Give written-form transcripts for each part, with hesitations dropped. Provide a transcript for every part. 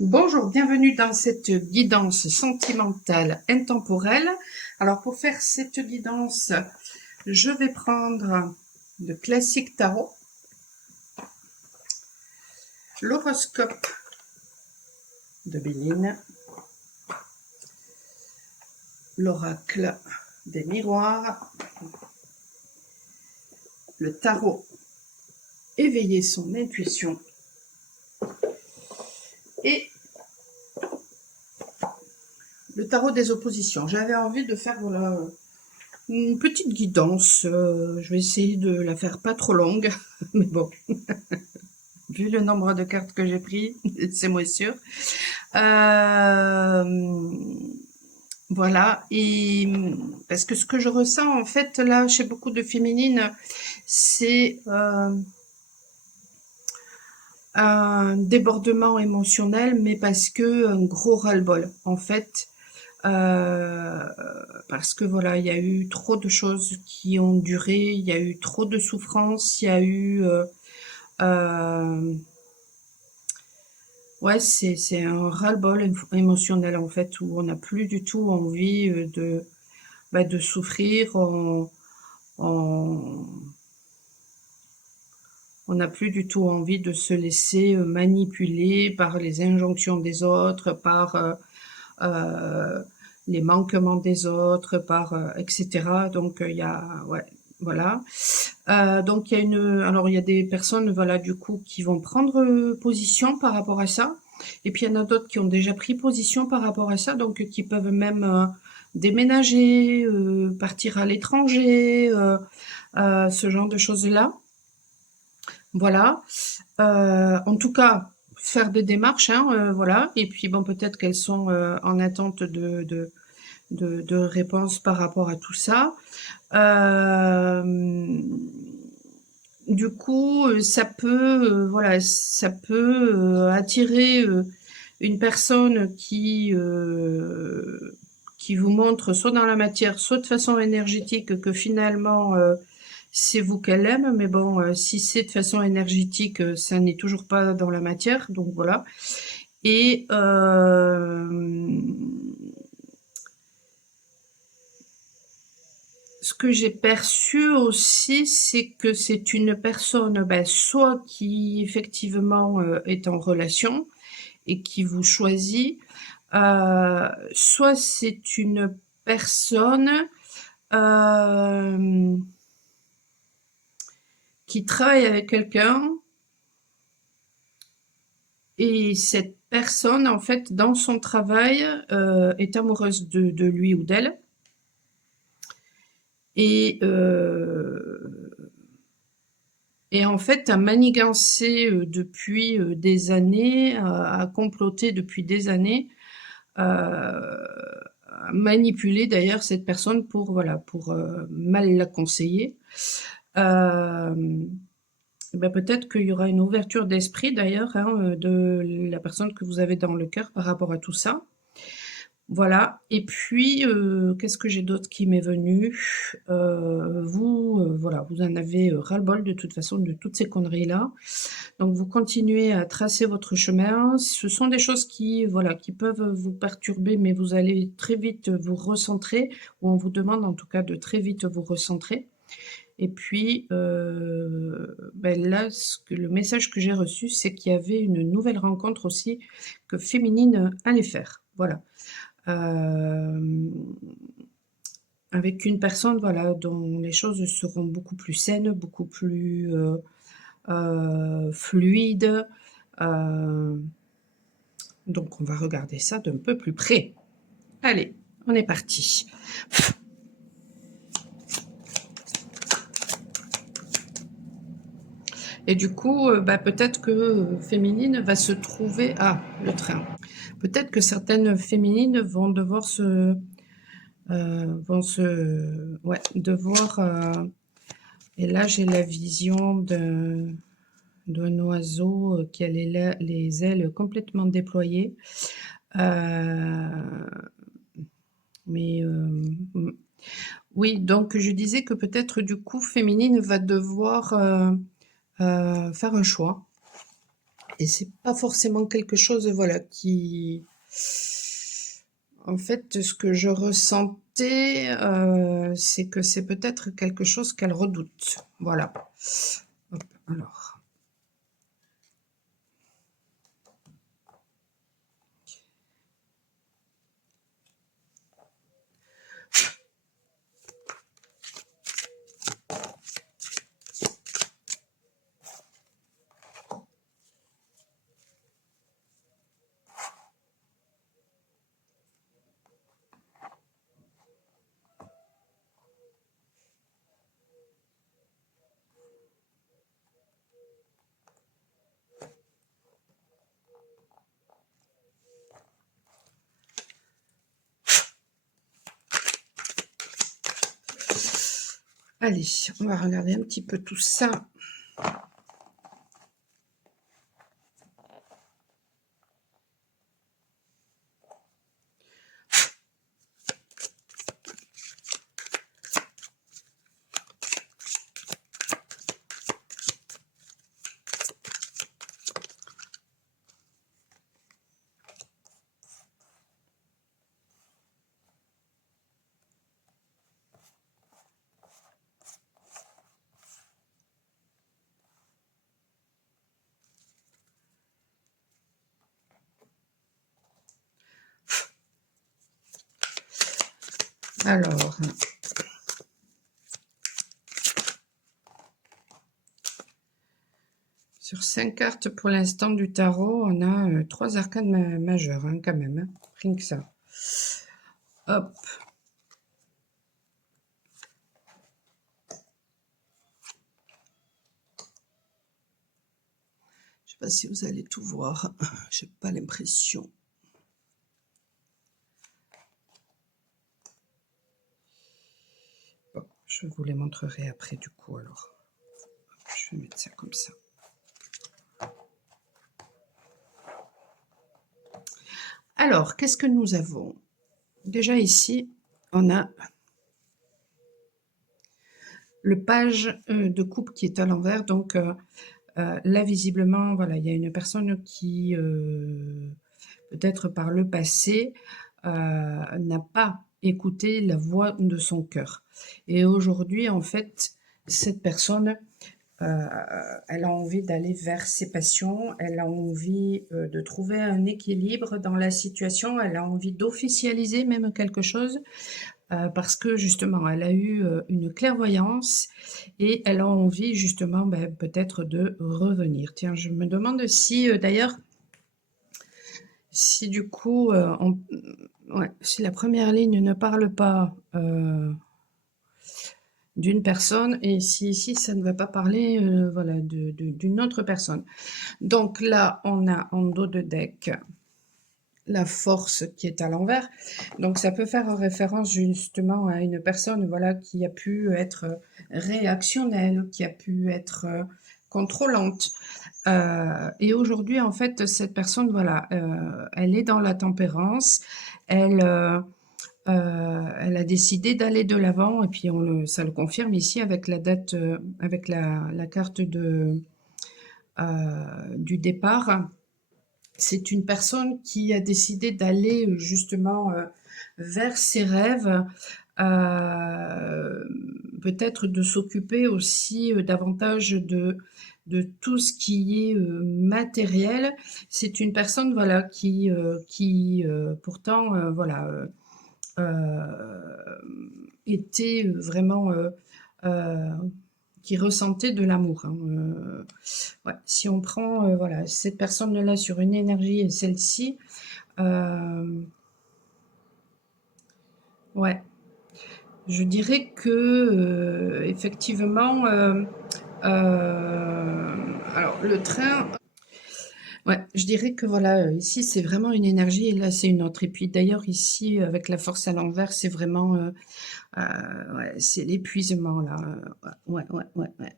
Bonjour, bienvenue dans cette guidance sentimentale intemporelle. Alors pour faire cette guidance, je vais prendre le classique tarot, l'horoscope de Béline, l'oracle des miroirs, le tarot éveiller son intuition et le tarot des oppositions. J'avais envie de faire voilà, une petite guidance. Je vais essayer de la faire pas trop longue, mais bon, vu le nombre de cartes que j'ai pris, c'est moins sûr. Voilà, et parce que ce que je ressens en fait là chez beaucoup de féminines, c'est un débordement émotionnel, mais parce que un gros ras-le-bol en fait. Euh, Parce que voilà, il y a eu trop de choses qui ont duré, il y a eu trop de souffrances, il y a eu euh, ouais, c'est un ras-le-bol émotionnel en fait, où on n'a plus du tout envie de souffrir, on on n'a plus du tout envie de se laisser manipuler par les injonctions des autres, par euh, les manquements des autres, par etc. Donc il y a ouais, voilà. Donc il y a alors il y a des personnes voilà du coup qui vont prendre position par rapport à ça, et puis il y en a d'autres qui ont déjà pris position par rapport à ça, donc qui peuvent même déménager, partir à l'étranger, ce genre de choses-là. Voilà. En tout cas, faire des démarches, hein, voilà. Et puis bon, peut-être qu'elles sont en attente de réponses par rapport à tout ça. Euh, du coup, ça peut, voilà, ça peut attirer une personne qui vous montre soit dans la matière, soit de façon énergétique que finalement c'est vous qu'elle aime. Mais bon, si c'est de façon énergétique, ça n'est toujours pas dans la matière, donc voilà. Et ce que j'ai perçu aussi, c'est que c'est une personne, ben, soit qui effectivement est en relation et qui vous choisit, soit c'est une personne euh, qui travaille avec quelqu'un, et cette personne, en fait, dans son travail, est amoureuse de lui ou d'elle. Et, et en fait, a manigancé depuis des années, a comploté depuis des années, a manipulé d'ailleurs cette personne pour, voilà, pour mal la conseiller. Euh, ben peut-être qu'il y aura une ouverture d'esprit d'ailleurs, hein, de la personne que vous avez dans le cœur par rapport à tout ça. Voilà. Et puis, qu'est-ce que j'ai d'autre qui m'est venu? Vous, voilà, vous en avez ras-le-bol de toute façon de toutes ces conneries-là. Donc vous continuez à tracer votre chemin. Ce sont des choses qui, voilà, qui peuvent vous perturber, mais vous allez très vite vous recentrer, ou on vous demande en tout cas de très vite vous recentrer. Et puis, ben là, le message que j'ai reçu, c'est qu'il y avait une nouvelle rencontre aussi que Féminine allait faire. Voilà. Euh, Avec une personne, voilà, dont les choses seront beaucoup plus saines, beaucoup plus fluides. Euh, donc, on va regarder ça d'un peu plus près. Allez, on est parti. Et du coup, bah, peut-être que féminine va se trouver... Ah, le train. Peut-être que certaines féminines vont devoir ouais, devoir... et là, j'ai la vision d'un oiseau qui a les ailes complètement déployées. Euh, mais oui, donc je disais que peut-être du coup, féminine va devoir faire un choix. Et c'est pas forcément quelque chose, voilà, qui... En fait, ce que je ressentais, c'est que c'est peut-être quelque chose qu'elle redoute. Voilà. Hop, alors. Allez, on va regarder un petit peu tout ça. Alors, sur 5 cartes pour l'instant du tarot, on a 3 arcanes majeurs, hein, quand même, hein, rien que ça. Hop. Je sais pas si vous allez tout voir, j'ai pas l'impression. Bon, je vous les montrerai après du coup alors. Je vais mettre ça comme ça. Alors, qu'est-ce que nous avons? Déjà ici, on a le page de coupe qui est à l'envers. Donc là, visiblement, voilà, il y a une personne qui, peut-être par le passé, n'a pas écouté la voix de son cœur. Et aujourd'hui, en fait, cette personne, elle a envie d'aller vers ses passions, elle a envie de trouver un équilibre dans la situation, elle a envie d'officialiser même quelque chose, parce que justement, elle a eu une clairvoyance et elle a envie justement peut-être de revenir. Tiens, je me demande si d'ailleurs, si du coup, ouais, si la première ligne ne parle pas d'une personne et si ici ça ne va pas parler voilà, d'une autre personne. Donc là, on a en dos de deck la force qui est à l'envers. Donc ça peut faire référence justement à une personne voilà, qui a pu être réactionnelle, qui a pu être contrôlante. Et aujourd'hui, en fait, cette personne, voilà, elle est dans la tempérance, elle a décidé d'aller de l'avant, et puis ça le confirme ici avec la date, avec la carte du départ. C'est une personne qui a décidé d'aller justement vers ses rêves, peut-être de s'occuper aussi davantage de tout ce qui est matériel. C'est une personne voilà, qui pourtant voilà, était vraiment... qui ressentait de l'amour. Hein. Ouais. Si on prend voilà, cette personne-là sur une énergie et celle-ci, ouais, je dirais que effectivement, alors le train, ouais, je dirais que voilà, ici c'est vraiment une énergie et là c'est une autre. Et puis d'ailleurs ici avec la force à l'envers, c'est vraiment, ouais, c'est l'épuisement là. Ouais, ouais, ouais, ouais.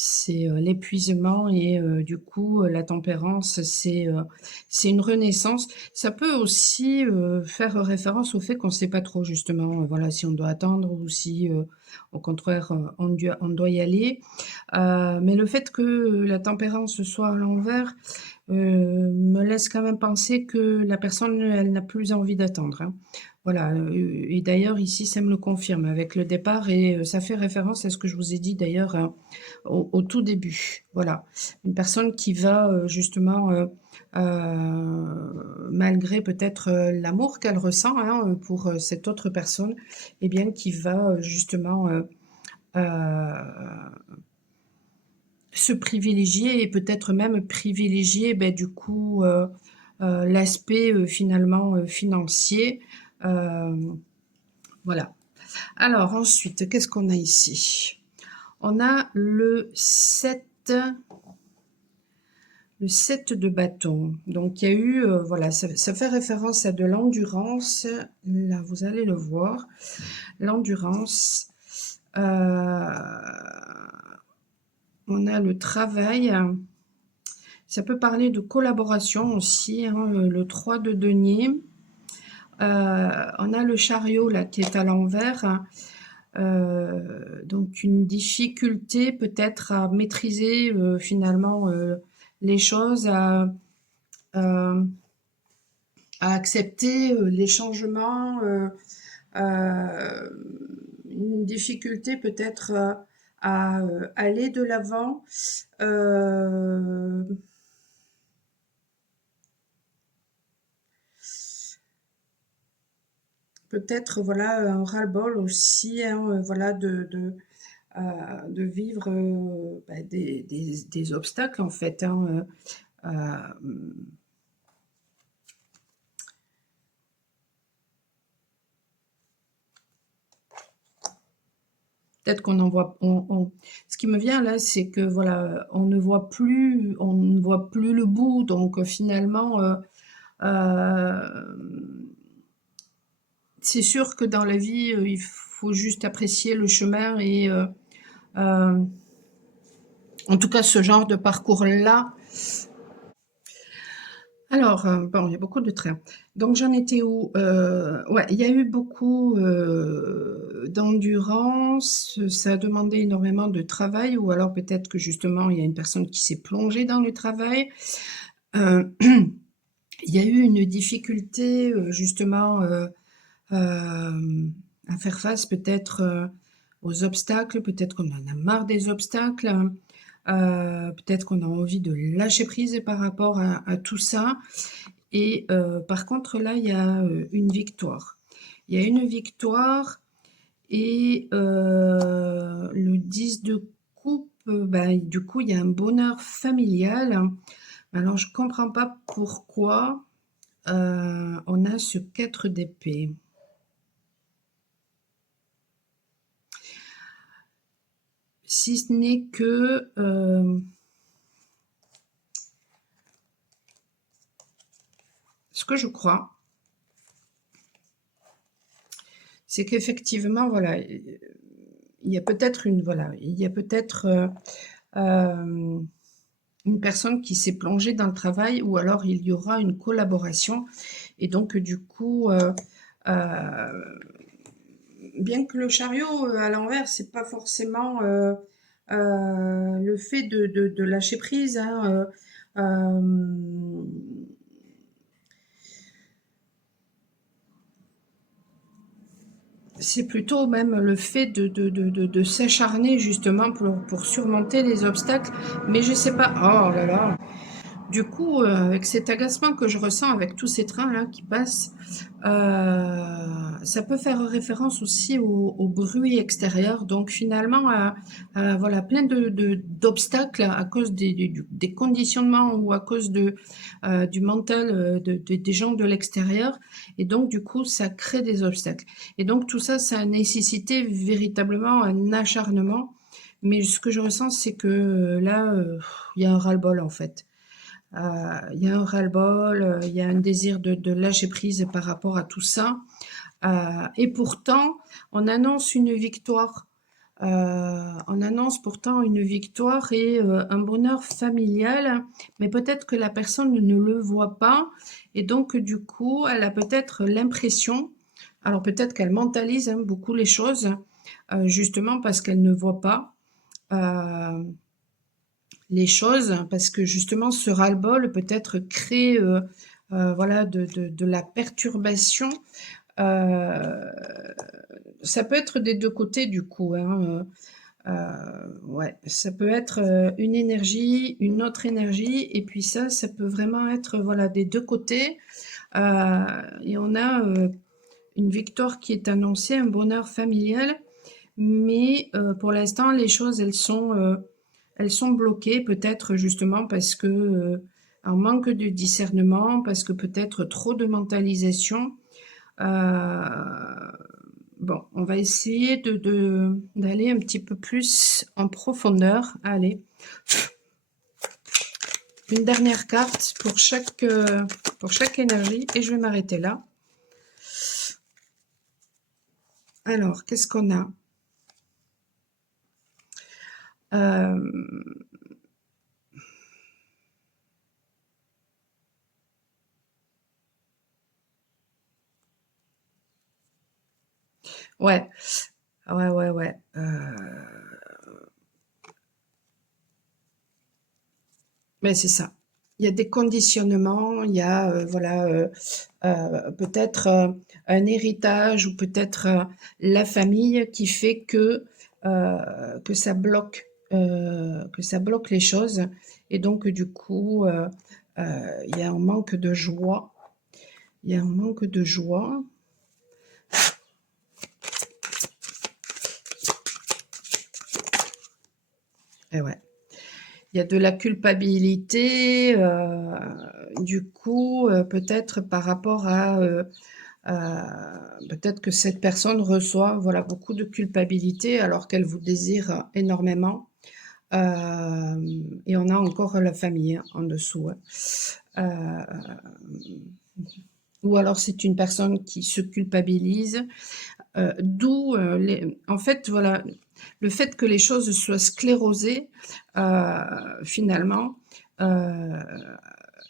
c'est l'épuisement et du coup, la tempérance, c'est une renaissance. Ça peut aussi, faire référence au fait qu'on ne sait pas trop justement, voilà, si on doit attendre ou si, au contraire, on doit y aller. Mais le fait que la tempérance soit à l'envers, me laisse quand même penser que la personne, elle n'a plus envie d'attendre, hein. Voilà, et d'ailleurs ici ça me le confirme avec le départ et ça fait référence à ce que je vous ai dit d'ailleurs, au tout début. Voilà, une personne qui va, justement, malgré peut-être, l'amour qu'elle ressent, hein, pour, cette autre personne, et bien qui va, justement, heu se privilégier et peut-être même privilégier, beh, du coup, l'aspect, finalement, financier. Hem, voilà. Alors ensuite, qu'est-ce qu'on a ici? On a le 7 de bâton. Donc il y a eu, voilà, ça fait référence à de l'endurance. Là, vous allez le voir, l'endurance. On a le travail. Ça peut parler de collaboration aussi, hein, le 3 de denier. On a le chariot là qui est à l'envers. Donc une difficulté peut-être à maîtriser finalement les choses, euh, à accepter les changements, une difficulté peut-être à aller de l'avant. Peut-être voilà un ras-le-bol aussi, hein, voilà de vivre bah, des obstacles en fait, hein, peut-être qu'on en voit. Ce qui me vient là, c'est que voilà, on ne voit plus le bout. Donc finalement, c'est sûr que dans la vie, il faut juste apprécier le chemin et euh, en tout cas ce genre de parcours-là. Alors, bon, il y a beaucoup de trains. Donc j'en étais où? Ouais, il y a eu beaucoup, d'endurance, ça a demandé énormément de travail ou alors peut-être que justement il y a une personne qui s'est plongée dans le travail. Heu, il y a eu une difficulté, justement, à faire face peut-être, aux obstacles, peut-être qu'on en a marre des obstacles, peut-être qu'on a envie de lâcher prise par rapport à tout ça. Et par contre, là, il y a une victoire. Il y a une victoire et le 10 de coupe, bah, du coup, il y a un bonheur familial. Alors, je ne comprends pas pourquoi on a ce 4 d'épée. Si ce n'est que ce que je crois, c'est qu'effectivement, voilà, il y a peut-être une personne qui s'est plongée dans le travail ou alors il y aura une collaboration et donc du coup, bien que le chariot à l'envers, c'est pas forcément le fait de lâcher prise, hein, c'est plutôt même le fait de s'acharner justement pour surmonter les obstacles. Mais je sais pas. Oh là là. Du coup, avec cet agacement que je ressens avec tous ces trains-là qui passent, ça peut faire référence aussi au bruit extérieur. Donc finalement, voilà, plein d'obstacles à cause des conditionnements ou à cause du mental des gens de l'extérieur. Et donc, du coup, ça crée des obstacles. Et donc, tout ça, ça a nécessité véritablement un acharnement. Mais ce que je ressens, c'est que là, il y a un ras-le-bol en fait. Il y a un ras-le-bol, il y a un désir de lâcher prise par rapport à tout ça. Et pourtant, on annonce une victoire. On annonce pourtant une victoire et un bonheur familial, mais peut-être que la personne ne le voit pas et donc du coup, elle a peut-être l'impression, alors peut-être qu'elle mentalise hein, beaucoup les choses, justement parce qu'elle ne voit pas les choses, parce que justement ce ras-le-bol peut-être crée voilà, de la perturbation. Ça peut être des deux côtés du coup, hein, ouais, ça peut être une énergie, une autre énergie, et puis ça peut vraiment être voilà des deux côtés. Et on a une victoire qui est annoncée, un bonheur familial, mais pour l'instant les choses elles sont bloquées, peut-être justement parce que un manque de discernement, parce que peut-être trop de mentalisation. Bon, on va essayer d'aller un petit peu plus en profondeur. Allez, une dernière carte pour chaque énergie et je vais m'arrêter là. Alors, qu'est-ce qu'on a? Ouais, ouais. Mais c'est ça. Il y a des conditionnements, il y a voilà peut-être un héritage ou peut-être la famille qui fait que ça bloque les choses et donc du coup il y a un manque de joie. Il y a un manque de joie. Et ouais. Il y a de la culpabilité, du coup, peut-être par rapport à peut-être que cette personne reçoit voilà, beaucoup de culpabilité alors qu'elle vous désire énormément. Et on a encore la famille hein, en dessous. Hein. Ou alors c'est une personne qui se culpabilise, d'où en fait voilà le fait que les choses soient sclérosées finalement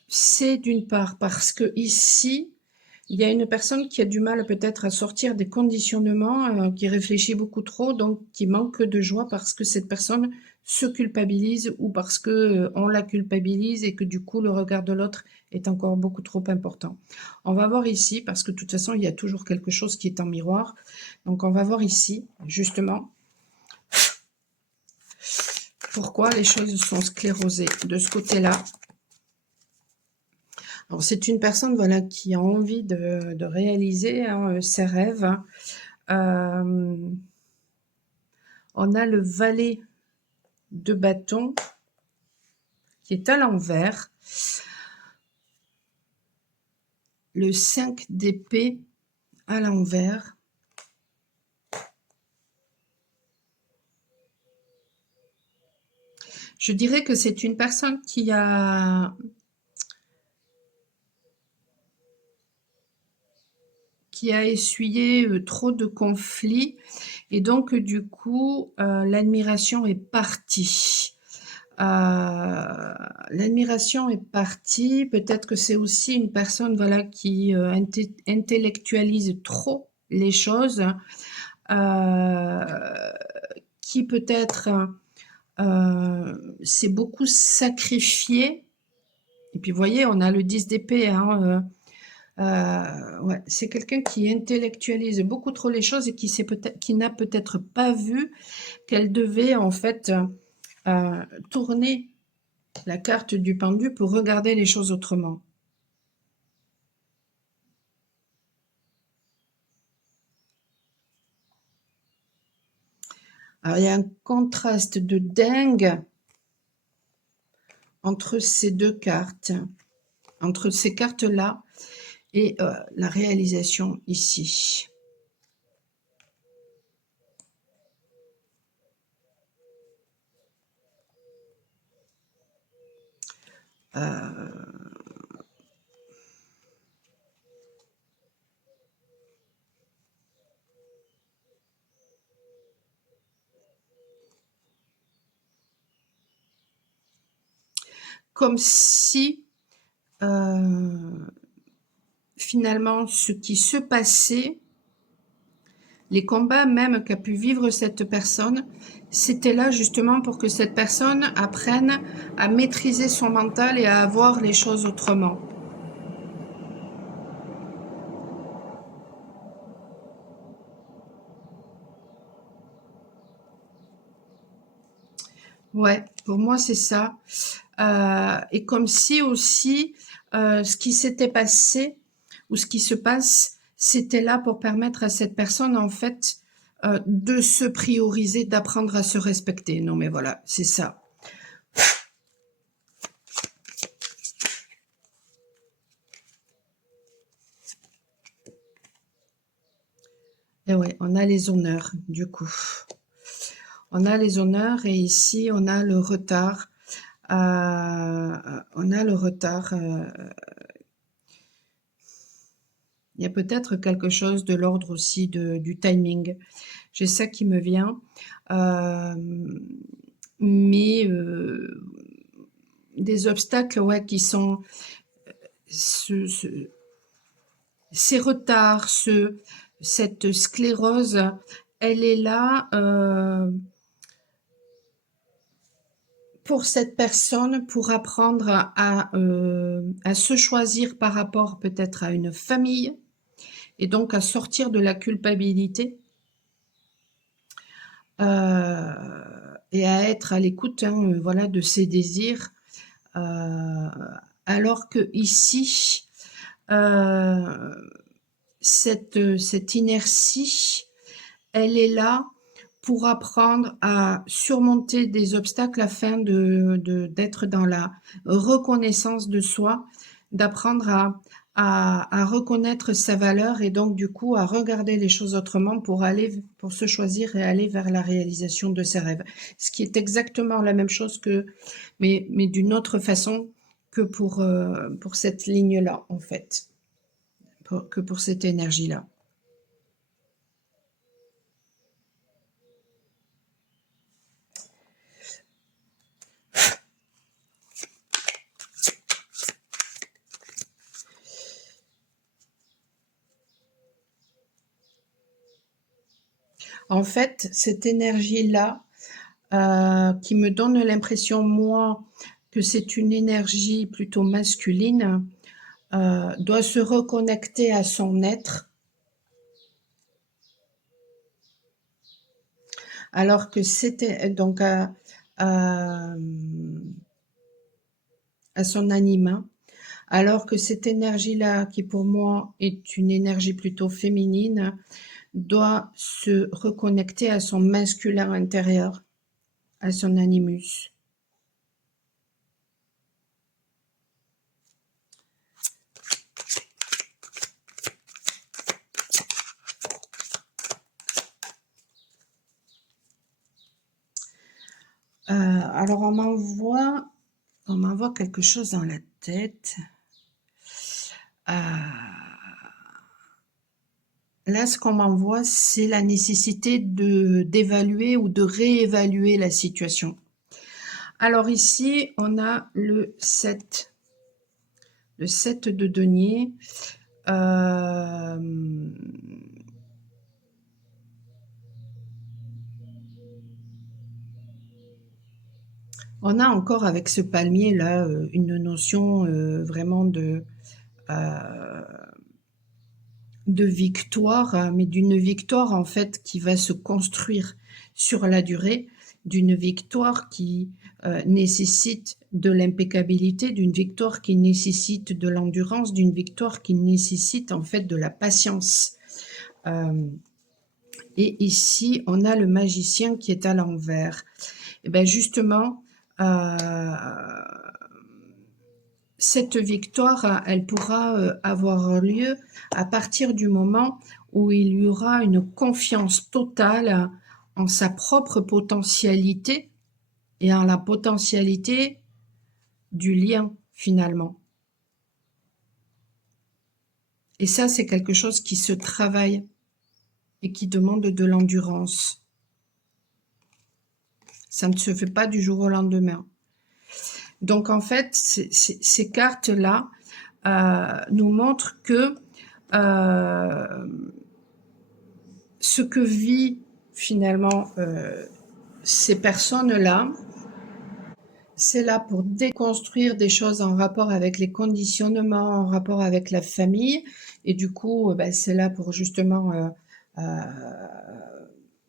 c'est d'une part parce que ici il y a une personne qui a du mal peut-être à sortir des conditionnements, qui réfléchit beaucoup trop, donc qui manque de joie parce que cette personne se culpabilise ou parce que on la culpabilise et que du coup le regard de l'autre est encore beaucoup trop important. On va voir ici, parce que de toute façon il y a toujours quelque chose qui est en miroir, donc on va voir ici justement pourquoi les choses sont sclérosées de ce côté-là. Alors c'est une personne voilà, qui a envie de réaliser hein, ses rêves. On a le valet de bâton qui est à l'envers. Le 5 d'épée à l'envers. Je dirais que c'est une personne qui a essuyé trop de conflits et donc du coup l'admiration est partie. L'admiration est partie. Peut-être que c'est aussi une personne voilà qui intellectualise trop les choses, qui peut-être s'est beaucoup sacrifié. Et puis vous voyez, on a le 10 d'épée. Hein, ouais, c'est quelqu'un qui intellectualise beaucoup trop les choses et qui n'a peut-être pas vu qu'elle devait en fait tourner la carte du pendu pour regarder les choses autrement. Alors, il y a un contraste de dingue entre ces deux cartes, entre ces cartes-là et la réalisation ici. comme si finalement ce qui se passait, les combats même qu'a pu vivre cette personne, c'était là justement pour que cette personne apprenne à maîtriser son mental et à voir les choses autrement. Ouais, pour moi c'est ça. Et comme si aussi ce qui s'était passé ou ce qui se passe, c'était là pour permettre à cette personne en fait de se prioriser, d'apprendre à se respecter. Non mais voilà, c'est ça. Et ouais, on a les honneurs du coup. On a les honneurs et ici on a le retard. On a le retard. Il y a peut-être quelque chose de l'ordre aussi du timing. J'ai ça qui me vient. Mais des obstacles, ouais, qui sont ces retards, cette sclérose, elle est là pour cette personne, pour apprendre à se choisir par rapport peut-être à une famille, et donc à sortir de la culpabilité et à être à l'écoute, hein, voilà, de ses désirs, alors que ici, cette inertie, elle est là pour apprendre à surmonter des obstacles afin d'être dans la reconnaissance de soi, d'apprendre à reconnaître sa valeur et donc du coup à regarder les choses autrement pour se choisir et aller vers la réalisation de ses rêves. Ce qui est exactement la même chose mais d'une autre façon que pour cette ligne-là en fait, que pour cette énergie-là. En fait, cette énergie-là, qui me donne l'impression, moi, que c'est une énergie plutôt masculine, doit se reconnecter à son être, alors que c'était donc à son anima, alors que cette énergie-là, qui pour moi est une énergie plutôt féminine, doit se reconnecter à son masculin intérieur, à son animus. Alors on m'envoie quelque chose dans la tête. Là, ce qu'on m'envoie, c'est la nécessité d'évaluer ou de réévaluer la situation. Alors ici, on a le 7 de denier. On a encore avec ce palmier là une notion vraiment de victoire, mais d'une victoire en fait qui va se construire sur la durée, d'une victoire qui nécessite de l'impeccabilité, d'une victoire qui nécessite de l'endurance, d'une victoire qui nécessite en fait de la patience. Et ici, on a le magicien qui est à l'envers. Et bien justement, cette victoire, elle pourra avoir lieu à partir du moment où il y aura une confiance totale en sa propre potentialité et en la potentialité du lien finalement. Et ça, c'est quelque chose qui se travaille et qui demande de l'endurance. Ça ne se fait pas du jour au lendemain. Donc en fait, ces cartes-là nous montrent que ce que vit finalement ces personnes-là, c'est là pour déconstruire des choses en rapport avec les conditionnements, en rapport avec la famille, et du coup, ben, c'est là pour justement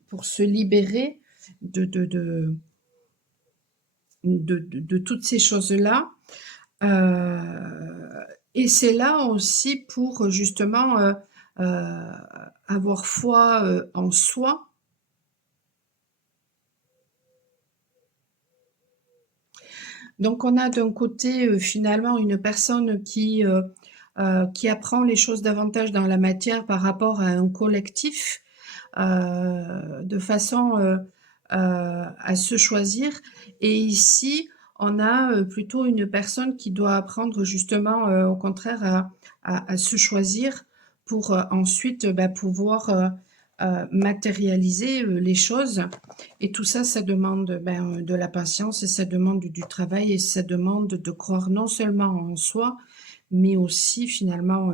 pour se libérer de, de, de, de toutes ces choses-là. Et c'est là aussi pour justement avoir foi en soi. Donc on a d'un côté finalement une personne qui apprend les choses davantage dans la matière par rapport à un collectif, de façon à se choisir. Et ici, on a plutôt une personne qui doit apprendre justement, au contraire, à se choisir pour ensuite pouvoir matérialiser les choses. Et tout ça, ça demande de la patience, et ça demande du travail, et ça demande de croire non seulement en soi, mais aussi finalement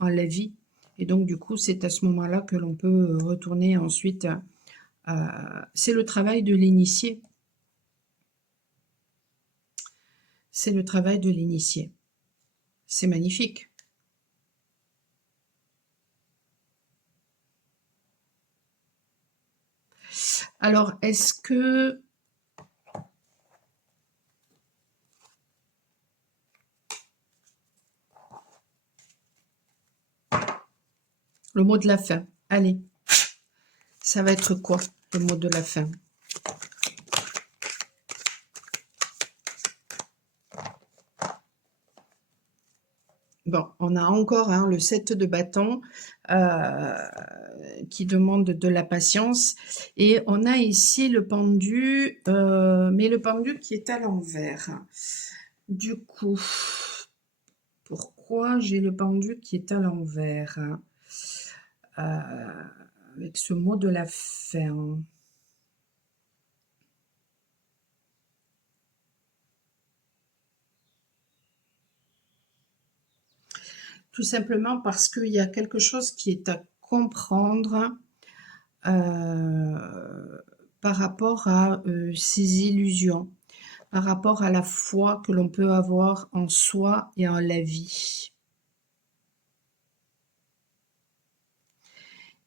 en la vie. Et donc du coup, c'est à ce moment-là que l'on peut retourner ensuite. C'est le travail de l'initié. C'est le travail de l'initié. C'est magnifique. Alors, est-ce que... Le mot de la fin. Allez. Ça va être quoi, le mot de la fin? Bon, on a encore le 7 de bâton qui demande de la patience. Et on a ici le pendu, mais le pendu qui est à l'envers. Du coup, pourquoi j'ai le pendu qui est à l'envers avec ce mot de la fin? Tout simplement parce qu'il y a quelque chose qui est à comprendre par rapport à ces illusions, par rapport à la foi que l'on peut avoir en soi et en la vie.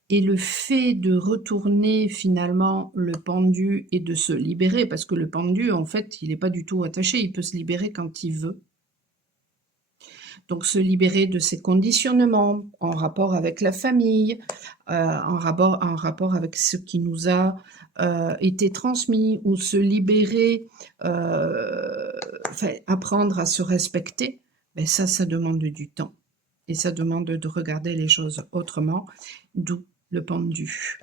Et le fait de retourner finalement le pendu et de se libérer, parce que le pendu, en fait, il n'est pas du tout attaché, il peut se libérer quand il veut. Donc se libérer de ses conditionnements en rapport avec la famille, en rapport avec ce qui nous a été transmis, ou se libérer, apprendre à se respecter, ben ça demande du temps. Et ça demande de regarder les choses autrement, d'où le pendu.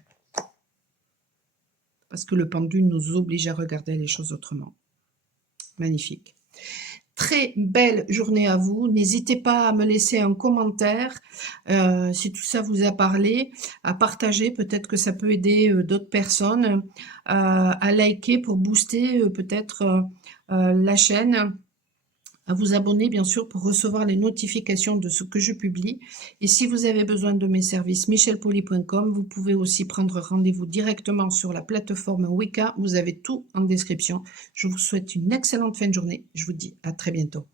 Parce que le pendu nous oblige à regarder les choses autrement. Magnifique. Très belle journée à vous. N'hésitez pas à me laisser un commentaire si tout ça vous a parlé, à partager, peut-être que ça peut aider d'autres personnes, à liker pour booster peut-être la chaîne, à vous abonner bien sûr pour recevoir les notifications de ce que je publie. Et si vous avez besoin de mes services, michelpoli.com, vous pouvez aussi prendre rendez-vous directement sur la plateforme Wicca. Vous avez tout en description. Je vous souhaite une excellente fin de journée. Je vous dis à très bientôt.